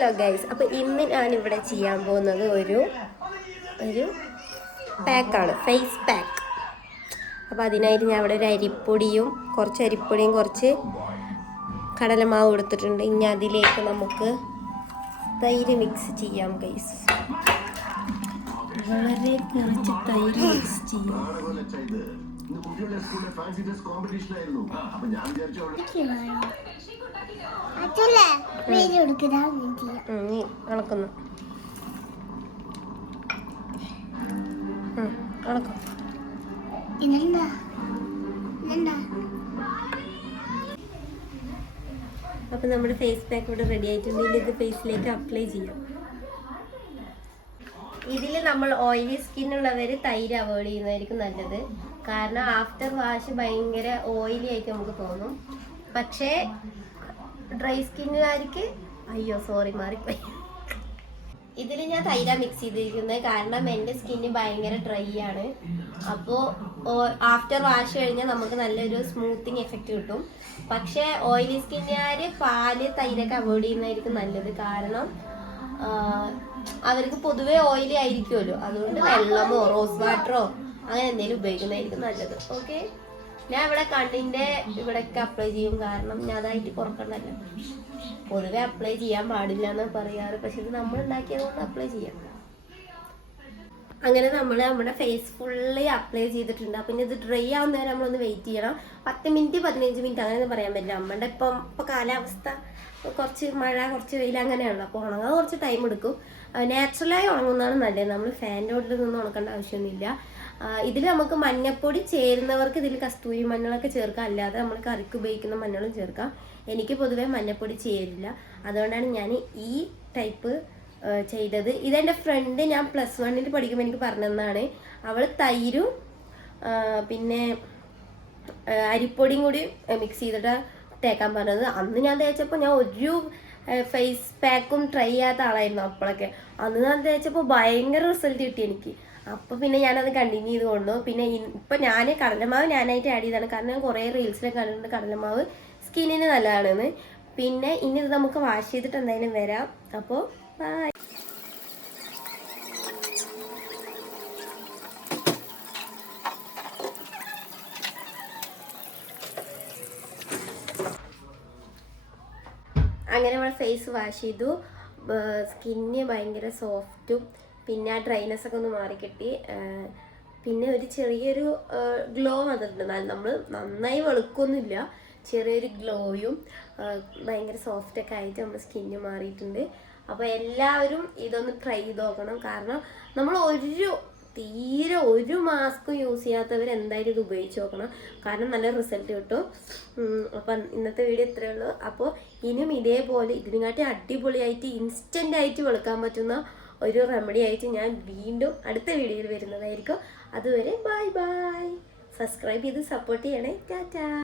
Hello guys അപ്പോൾ ഇന്ന് ഞാൻ ഇവിടെ ചെയ്യാൻ പോകുന്നത് ഒരു ഒരു പാക്കാണ് ഫേസ് പാക്ക് അപ്പോൾ അതിനായിട്ട് ഞാൻ ഇവിടെ ഒരു അരിപ്പൊടിയും കുറച്ച് അരിപ്പൊടിയും കുറച്ച് കടലമാവ് എടുത്തിട്ടുണ്ട്. ഇനി അതിലേക്ക് നമുക്ക് തൈര് മിക്സ് ചെയ്യാം ഗൈസ്. വളരെ തൈര് മിക്സ് ചെയ്യാം. ഇന്ന് കുട്ടികളുടെ സ്കൂളിലെ ഫാൻസി ഡ്രസ് കോമ്പറ്റീഷൻ ആയിരുന്നു. അപ്പൊ ഞാൻ വിചാരിച്ചു അവിടെ അതല്ലേ പേര് കൊടുക്കുന്ന വീട്ടിൽ ഉം, നീ കണക്കുന്നു കണക്കും ഇതെന്താ? ഇതെന്താ? അപ്പോൾ നമ്മുടെ ഫേസ് പാക്ക് ഇവിടെ റെഡി ആയിട്ടുണ്ടെങ്കിൽ ഇത് ഫേസിലേക്ക് അപ്ലൈ ചെയ്യാം. ഇതിൽ നമ്മൾ ഓയിലി ഉള്ളവർ തൈര് അവോയ്ഡ് ചെയ്യുന്നതായിരിക്കും നല്ലത്. കാരണം ആഫ്റ്റർ വാഷ് ഭയങ്കര ഓയിലി ആയിട്ട് നമുക്ക് തോന്നും. പക്ഷേ ഡ്രൈ സ്കിന്നുകാർക്ക് അയ്യോ സോറി മാറിപ്പോയി. ഇതിൽ ഞാൻ തൈര മിക്സ് ചെയ്തിരിക്കുന്നത്. കാരണം എന്റെ സ്കിന്ന് ഭയങ്കര ഡ്രൈ ആണ്. അപ്പോൾ ആഫ്റ്റർ വാഷ് കഴിഞ്ഞാൽ നമുക്ക് നല്ലൊരു സ്മൂത്തിങ് എഫക്റ്റ് കിട്ടും. പക്ഷേ ഓയിലി സ്കിന്നുകാർ പാൽ തൈരൊക്കെ അവോയ്ഡ് ചെയ്യുന്നതായിരിക്കും നല്ലത്. കാരണം അവർക്ക് പൊതുവേ ഓയിലി ആയിരിക്കുമല്ലോ. അതുകൊണ്ട് വെള്ളമോ റോസ് വാട്ടറോ അങ്ങനെ എന്തെങ്കിലും ഉപയോഗിക്കുന്നതായിരിക്കും നല്ലത്. ഓക്കെ ഞാൻ ഇവിടെ കണ്ണിന്റെ ഇവിടെയൊക്കെ അപ്ലൈ ചെയ്യും. കാരണം ഞാൻ അതായിട്ട് പുറക്കണ്ടല്ലോ പൊതുവെ അപ്ലൈ ചെയ്യാൻ പാടില്ല എന്ന് പറയാറ്. പക്ഷെ ഇത് നമ്മൾ ഉണ്ടാക്കിയത് കൊണ്ട് അപ്ലൈ ചെയ്യാം. അങ്ങനെ നമ്മൾ നമ്മുടെ ഫേസ് ഫുള്ളി അപ്ലൈ ചെയ്തിട്ടുണ്ട്. അപ്പം ഇനി ഇത് ഡ്രൈ ആവുന്ന വരെ നമ്മളൊന്ന് വെയിറ്റ് ചെയ്യണം. പത്ത് മിനിറ്റ് പതിനഞ്ച് മിനിറ്റ് അങ്ങനെ പറയാൻ പറ്റില്ല. നമ്മുടെ ഇപ്പം ഇപ്പം കാലാവസ്ഥ കുറച്ച് മഴ കുറച്ച് വെയിൽ അങ്ങനെയാണല്ലോ. അപ്പോൾ ഉണങ്ങാൻ കുറച്ച് ടൈം എടുക്കും. നാച്ചുറലായി ഉണങ്ങുന്നതാണ് നല്ലത്. നമ്മൾ ഫാന്റെ ഉള്ളിൽ നിന്ന് ഉണക്കേണ്ട ആവശ്യമൊന്നുമില്ല. ഇതിൽ നമുക്ക് മഞ്ഞപ്പൊടി ചേരുന്നവർക്ക് ഇതിൽ കസ്തൂരി മഞ്ഞളൊക്കെ ചേർക്കാം. അല്ലാതെ നമ്മൾ കറിക്ക് ഉപയോഗിക്കുന്ന മഞ്ഞളും ചേർക്കാം. എനിക്ക് പൊതുവേ മഞ്ഞപ്പൊടി ചേരില്ല. അതുകൊണ്ടാണ് ഞാൻ ഈ ടൈപ്പ് ചെയ്തത്. ഇതെന്റെ ഫ്രണ്ട് ഞാൻ പ്ലസ് വണ്ണിൽ പഠിക്കുമ്പോൾ എനിക്ക് പറഞ്ഞതാണ് അവൾ തൈരും പിന്നെ അരിപ്പൊടിയും കൂടി മിക്സ് ചെയ്തിട്ട് തേക്കാൻ പറഞ്ഞത്. അന്ന് ഞാൻ തേച്ചപ്പോൾ ഞാൻ ഒരു ഫേസ് പാക്കും ട്രൈ ചെയ്യാത്ത ആളായിരുന്നു അപ്പോഴൊക്കെ അന്ന് ഞാൻ തേച്ചപ്പോൾ ഭയങ്കര റിസൾട്ട് കിട്ടി എനിക്ക്. അപ്പോൾ പിന്നെ ഞാനത് കണ്ടിന്യൂ ചെയ്ത് കൊണ്ടു. പിന്നെ ഇപ്പം ഞാൻ കടലമാവ് ഞാനായിട്ട് ആഡ് ചെയ്തതാണ്. കാരണം ഞാൻ കുറേ റീൽസിലൊക്കെ കണ്ടിട്ടുണ്ട് കടലമാവ് സ്കിന്നിന് നല്ലതാണെന്ന്. പിന്നെ ഇനി ഇത് നമുക്ക് വാഷ് ചെയ്തിട്ട് എന്തായാലും വരാം. അപ്പോൾ ബൈ അങ്ങനെ നമ്മൾ ഫേസ് വാഷ് ചെയ്തു. സ്കിന്ന് ഭയങ്കര സോഫ്റ്റും പിന്നെ ആ ഡ്രൈനസ് ഒക്കെ ഒന്ന് മാറിക്കിട്ടി പിന്നെ ഒരു ചെറിയൊരു ഗ്ലോ വന്നിട്ടുണ്ട്. നമ്മൾ നന്നായി വെളുക്കൊന്നുമില്ല ചെറിയൊരു ഗ്ലോയും ഭയങ്കര സോഫ്റ്റ് ഒക്കെ ആയിട്ട് നമ്മുടെ സ്കിന്ന് മാറിയിട്ടുണ്ട്. അപ്പോൾ എല്ലാവരും ഇതൊന്ന് ട്രൈ ചെയ്ത് നോക്കണം. കാരണം നമ്മൾ ഒരു തീരെ ഒരു മാസ്കും യൂസ് ചെയ്യാത്തവർ എന്തായാലും ഇത് ഉപയോഗിച്ച് നോക്കണം. കാരണം നല്ല റിസൾട്ട് കിട്ടും. അപ്പം ഇന്നത്തെ വീഡിയോ ഇത്രയേ ഉള്ളൂ. അപ്പോൾ ഇനിയും ഇതേപോലെ ഇതിനെക്കാട്ടി അടിപൊളിയായിട്ട് ഇൻസ്റ്റന്റ് ആയിട്ട് വെളുക്കാൻ പറ്റുന്ന ഒരു റെമഡി ആയിട്ട് ഞാൻ വീണ്ടും അടുത്ത വീഡിയോയിൽ വരുന്നതായിരിക്കും. അതുവരെ ബൈ ബൈ സബ്സ്ക്രൈബ് ചെയ്ത് സപ്പോർട്ട് ചെയ്യണേ. ടാറ്റാ.